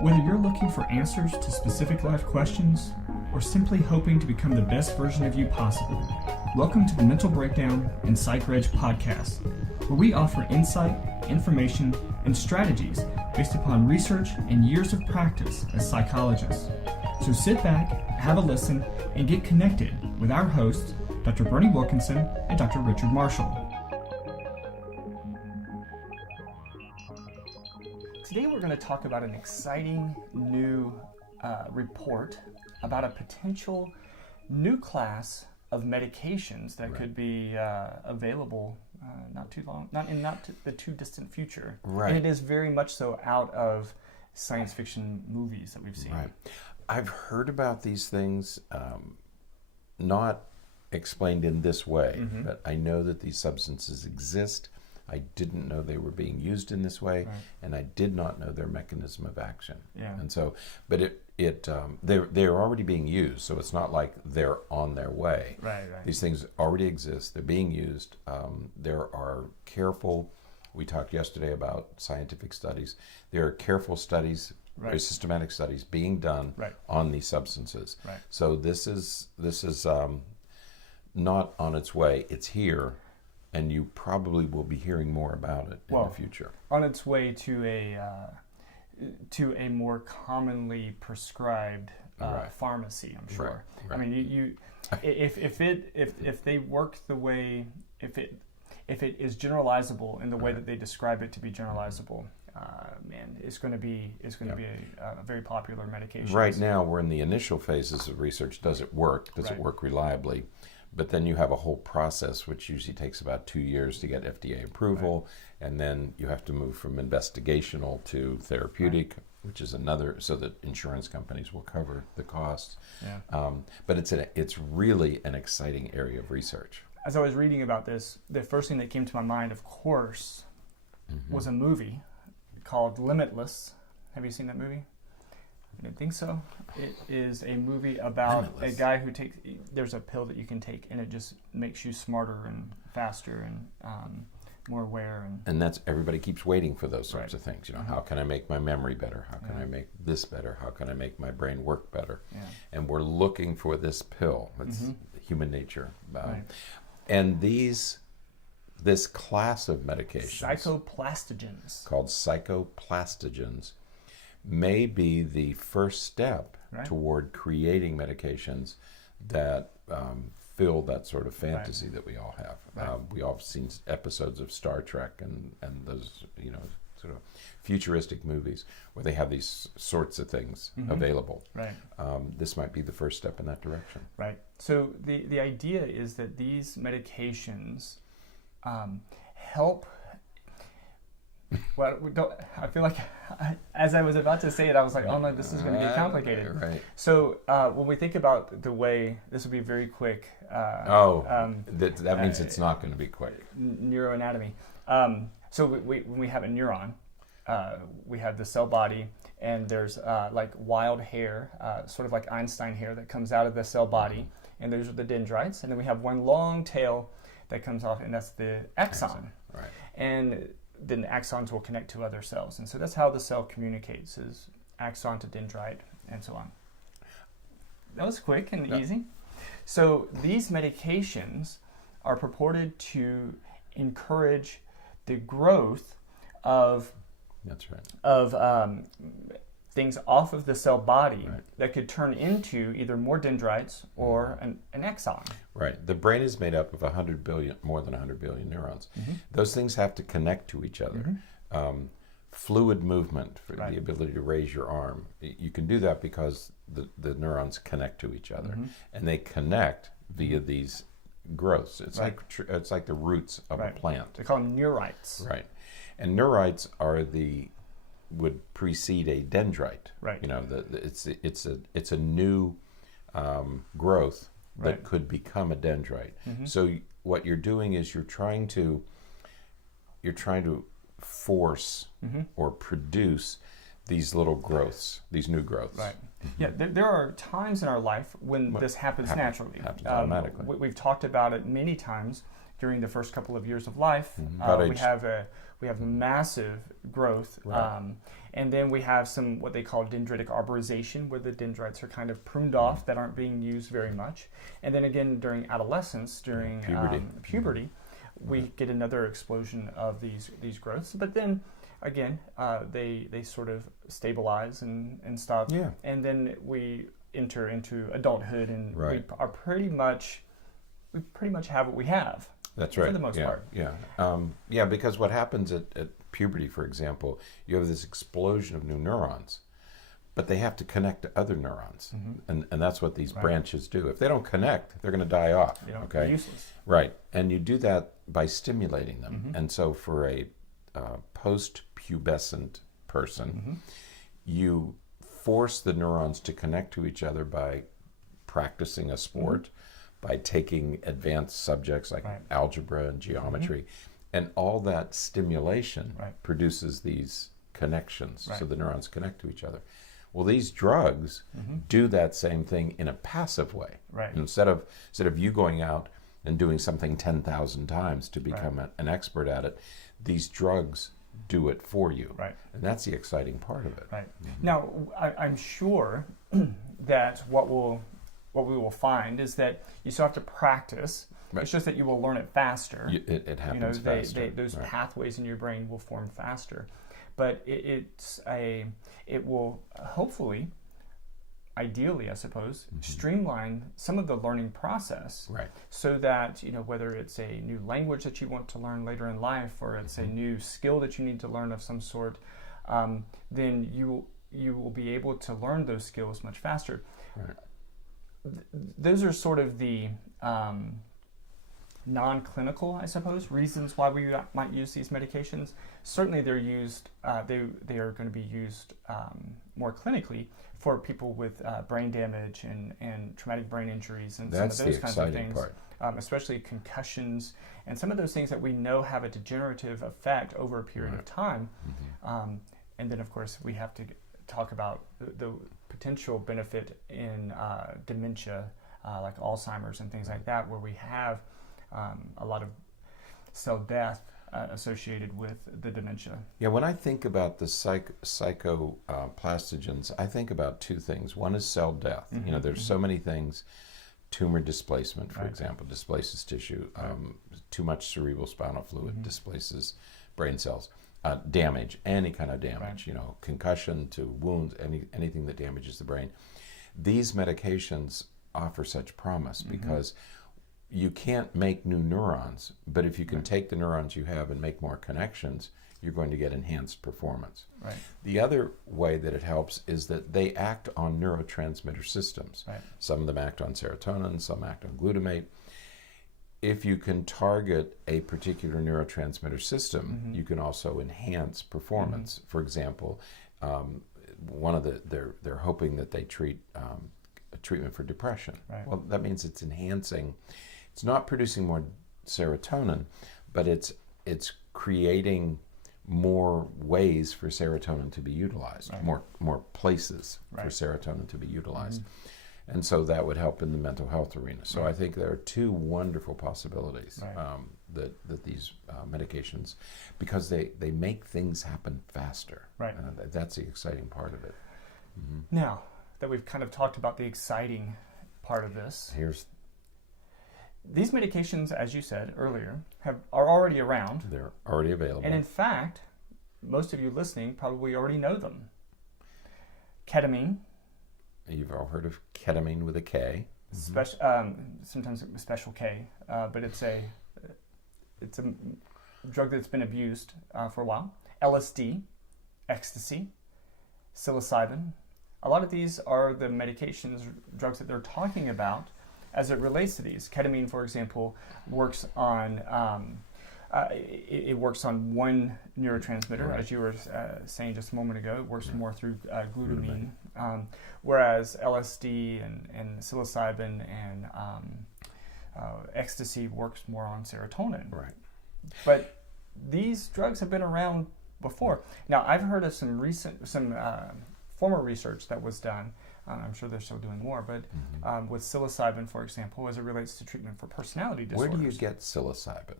Whether you're looking for answers to specific life questions or simply hoping to become the best version of you possible, welcome to the Mental Breakdown and Psychreg podcast, where we offer insight, information, and strategies based upon research and years of practice as psychologists. So sit back, have a listen, and get connected with our hosts, Dr. Berney and Dr. Richard Marshall. Today we're going to talk about an exciting new report about a potential new class of medications that could be available not the too distant future. Right. And it is very much so out of science fiction movies that we've seen. Right. I've heard about these things, not explained in this way, but I know that these substances exist. I didn't know they were being used in this way, and I did not know their mechanism of action. Yeah. And so, but they're already being used, so it's not like they're on their way. Right. These things already exist. They're being used. There are careful. We talked yesterday about scientific studies. There are careful studies, very systematic studies being done on these substances. Right. So this is not on its way. It's here. And you probably will be hearing more about it in the future. On its way to a more commonly prescribed pharmacy, I'm sure. Right. I mean, if they work the way, if it is generalizable in the way that they describe it to be generalizable, it's going to be a very popular medication. Right now, we're in the initial phases of research. Does it work? Does it work reliably? But then you have a whole process which usually takes about 2 years to get FDA approval, and then you have to move from investigational to therapeutic, which is another, so that insurance companies will cover the costs. Yeah. But it's really an exciting area of research. As I was reading about this, the first thing that came to my mind, of course, was a movie called Limitless. Have you seen that movie? I didn't think so. It is a movie about a guy who there's a pill that you can take, and it just makes you smarter and faster and more aware. And that's, everybody keeps waiting for those sorts of things. You know, how can I make my memory better? How can I make this better? How can I make my brain work better? Yeah. And we're looking for this pill. It's human nature. And this class of medications, psychoplastogens, called psychoplastogens, may be the first step toward creating medications that fill that sort of fantasy that we all have. We all have seen episodes of Star Trek and those, sort of futuristic movies where they have these sorts of things available. Right. This might be the first step in that direction. Right. So the idea is that these medications help. Well, I feel like as I was about to say it, I was like, oh no, this is going to get complicated. Right. So when we think about the way, this will be very quick. That means it's not going to be quick. Neuroanatomy. So when we have a neuron, we have the cell body, and there's like wild hair, sort of like Einstein hair that comes out of the cell body, and those are the dendrites, and then we have one long tail that comes off, and that's the axon. Right. And then axons will connect to other cells. And so that's how the cell communicates, is axon to dendrite and so on. That was quick and easy. So these medications are purported to encourage the growth of things off of the cell body that could turn into either more dendrites or an axon. Right. The brain is made up of more than 100 billion neurons. Those things have to connect to each other. Fluid movement, for the ability to raise your arm. You can do that because the neurons connect to each other, and they connect via these growths. It's like the roots of a plant. They call them neurites. Right. And neurites would precede a dendrite. Right. It's a new growth that could become a dendrite. So what you're doing is you're trying to force or produce these little growths, these new growths. Right. Yeah, there are times in our life when this happens naturally. Happens automatically. We've talked about it many times during the first couple of years of life. We have massive growth, and then we have some what they call dendritic arborization, where the dendrites are kind of pruned off that aren't being used very much. And then again during adolescence, during puberty, we get another explosion of these growths. But then again, they sort of stabilize and stop. Yeah. And then we enter into adulthood, and we pretty much have what we have. That's right. For the most part. Yeah, because what happens at puberty, for example, you have this explosion of new neurons, but they have to connect to other neurons, and that's what these branches do. If they don't connect, they're going to die off. They're useless. Right, and you do that by stimulating them. And so for a post-pubescent person, you force the neurons to connect to each other by practicing a sport, by taking advanced subjects like algebra and geometry, and all that stimulation produces these connections, so the neurons connect to each other. Well, these drugs do that same thing in a passive way. Right. Instead of you going out and doing something 10,000 times to become an expert at it, these drugs do it for you. Right. And that's the exciting part of it. Right. Now, I'm sure that what we will find is that you still have to practice. It's just that you will learn it faster. It happens faster. Those pathways in your brain will form faster. But it will hopefully, ideally, I suppose, streamline some of the learning process. Right. So that, whether it's a new language that you want to learn later in life, or it's a new skill that you need to learn of some sort, then you will be able to learn those skills much faster. Right. Those are sort of the non-clinical, I suppose, reasons why we might use these medications. Certainly they're used, they are going to be used more clinically for people with brain damage and traumatic brain injuries and That's some of those kinds of things. Part. Especially concussions and some of those things that we know have a degenerative effect over a period of time. And then, of course, we have to talk about the potential benefit in dementia, like Alzheimer's and things like that, where we have a lot of cell death associated with the dementia. Yeah, when I think about the psychoplastogens, I think about two things. One is cell death. There's so many things. Tumor displacement, for example, displaces tissue. Too much cerebral spinal fluid displaces brain cells. Damage, any kind of damage, concussion to wounds, anything that damages the brain. These medications offer such promise because you can't make new neurons, but if you can take the neurons you have and make more connections, you're going to get enhanced performance. Right. The other way that it helps is that they act on neurotransmitter systems. Right. Some of them act on serotonin, some act on glutamate. If you can target a particular neurotransmitter system, you can also enhance performance. For example, they're hoping that they treat a treatment for depression. Right. Well, that means it's enhancing. It's not producing more serotonin, but it's creating more ways for serotonin to be utilized, more places for serotonin to be utilized. And so that would help in the mental health arena. So I think there are two wonderful possibilities that these medications, because they make things happen faster. Right. That's the exciting part of it. Now that we've kind of talked about the exciting part of this, these medications, as you said earlier, are already around. They're already available. And in fact, most of you listening probably already know them. Ketamine. You've all heard of ketamine with a K. Sometimes special K, but it's a drug that's been abused for a while. LSD, ecstasy, psilocybin. A lot of these are the drugs that they're talking about as it relates to these. Ketamine, for example, works on it works on one neurotransmitter, as you were saying just a moment ago. It works more through glutamine, whereas LSD and psilocybin and ecstasy works more on serotonin. Right. But these drugs have been around before. Now, I've heard of some former research that was done I'm sure they're still doing more, but with psilocybin, for example, as it relates to treatment for personality disorders. Where do you get psilocybin?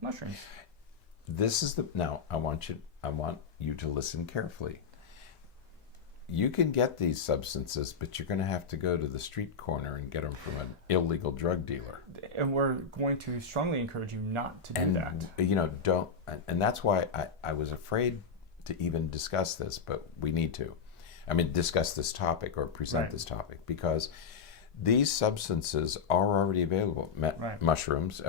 Mushrooms. This is now I want you to listen carefully. You can get these substances, but you're going to have to go to the street corner and get them from an illegal drug dealer. And we're going to strongly encourage you not to do that. Don't. And that's why I was afraid to even discuss this, but we need to. Discuss this topic or present this topic, because these substances are already available. Mushrooms,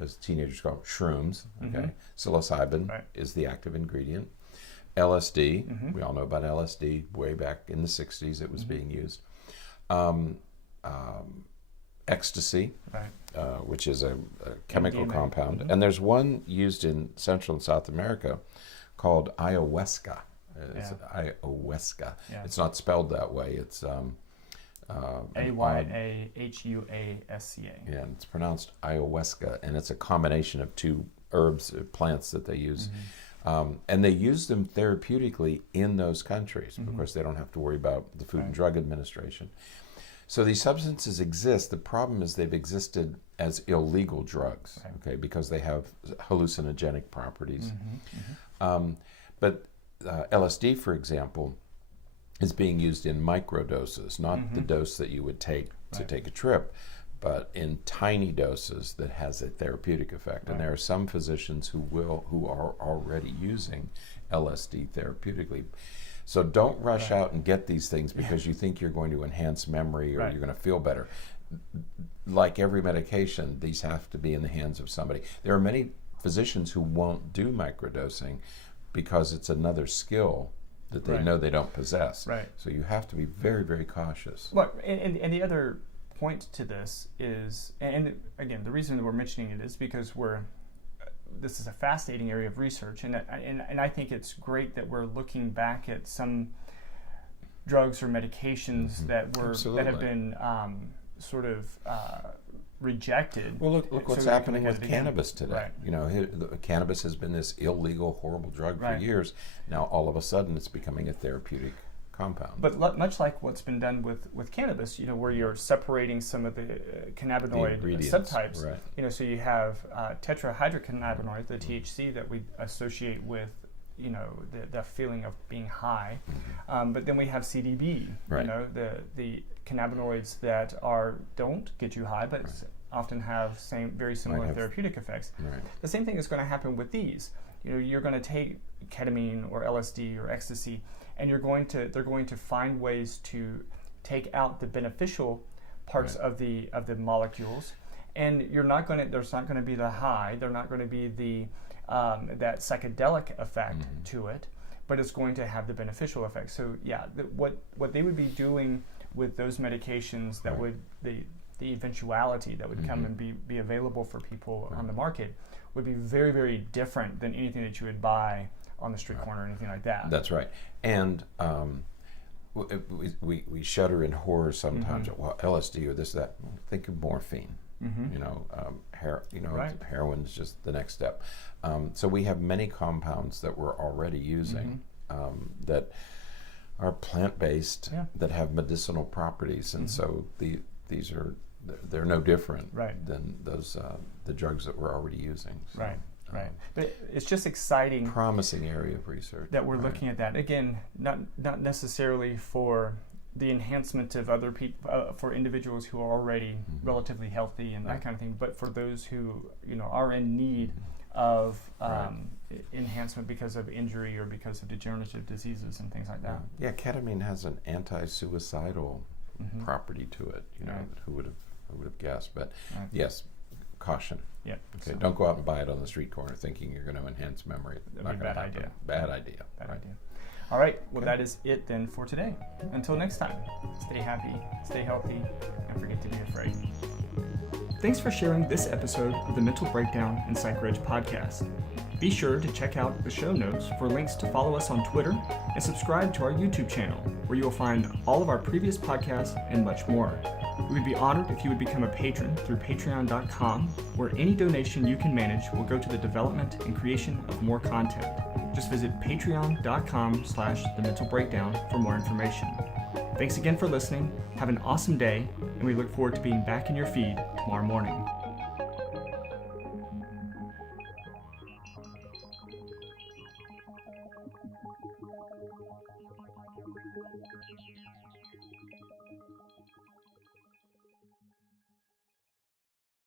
as teenagers call them, shrooms. Okay, psilocybin is the active ingredient. LSD, we all know about LSD. Way back in the 60s, it was being used. Ecstasy, which is a chemical compound. And there's one used in Central and South America called ayahuasca. It's ayahuasca. Yeah. It's not spelled that way. It's Ayahuasca. Yeah, and it's pronounced ayahuasca, and it's a combination of two herbs, plants that they use. And they use them therapeutically in those countries. Of course, they don't have to worry about the Food and Drug Administration. So these substances exist. The problem is they've existed as illegal drugs, okay, because they have hallucinogenic properties. But LSD, for example, is being used in microdoses, not the dose that you would take to take a trip, but in tiny doses that has a therapeutic effect. And there are some physicians who are already using LSD therapeutically. So don't rush out and get these things because you think you're going to enhance memory or you're going to feel better. Like every medication, these have to be in the hands of somebody. There are many physicians who won't do microdosing because it's another skill that they know they don't possess. So you have to be very, very cautious. Well, and the other point to this is, and again, the reason that we're mentioning it is because this is a fascinating area of research, and I think it's great that we're looking back at some drugs or medications that have been sort of rejected. Well, look what's happening with cannabis today. Cannabis has been this illegal, horrible drug for years. Now, all of a sudden, it's becoming a therapeutic compound. But much like what's been done with cannabis, where you're separating some of the cannabinoid subtypes. So you have tetrahydrocannabinoid, the THC that we associate with, the feeling of being high. But then we have CDB, the cannabinoids that don't get you high, but often have very similar therapeutic effects. The same thing is going to happen with these. You're going to take ketamine or LSD or ecstasy, and they're going to find ways to take out the beneficial parts of the molecules, and there's not going to be the high. They're not going to be that psychedelic effect to it, but it's going to have the beneficial effect. So what they would be doing with those medications that would the eventuality that would come and be available for people on the market would be very, very different than anything that you would buy on the street corner or anything like that. That's right. And we shudder in horror sometimes at LSD or this, that. Think of morphine. Heroin is just the next step. So we have many compounds that we're already using that are plant-based, that have medicinal properties, and so they're no different than those the drugs that we're already using. So, But it's just exciting. Promising area of research that we're looking at that again, not necessarily for the enhancement of other people, for individuals who are already relatively healthy and that kind of thing, but for those who are in need of enhancement because of injury or because of degenerative diseases and things like that. Yeah, ketamine has an anti-suicidal property to it. Who would have guessed? But yes, caution. Yeah. Okay. Don't go out and buy it on the street corner thinking you're going to enhance memory. That'd be a bad idea. Bad idea. Bad idea. All right. Well, that is it then for today. Until next time, stay happy, stay healthy, and forget to be afraid. Thanks for sharing this episode of the Mental Breakdown and Psychreg podcast. Be sure to check out the show notes for links to follow us on Twitter and subscribe to our YouTube channel, where you will find all of our previous podcasts and much more. We would be honored if you would become a patron through patreon.com, where any donation you can manage will go to the development and creation of more content. Just visit patreon.com/thementalbreakdown for more information. Thanks again for listening. Have an awesome day, and we look forward to being back in your feed tomorrow morning.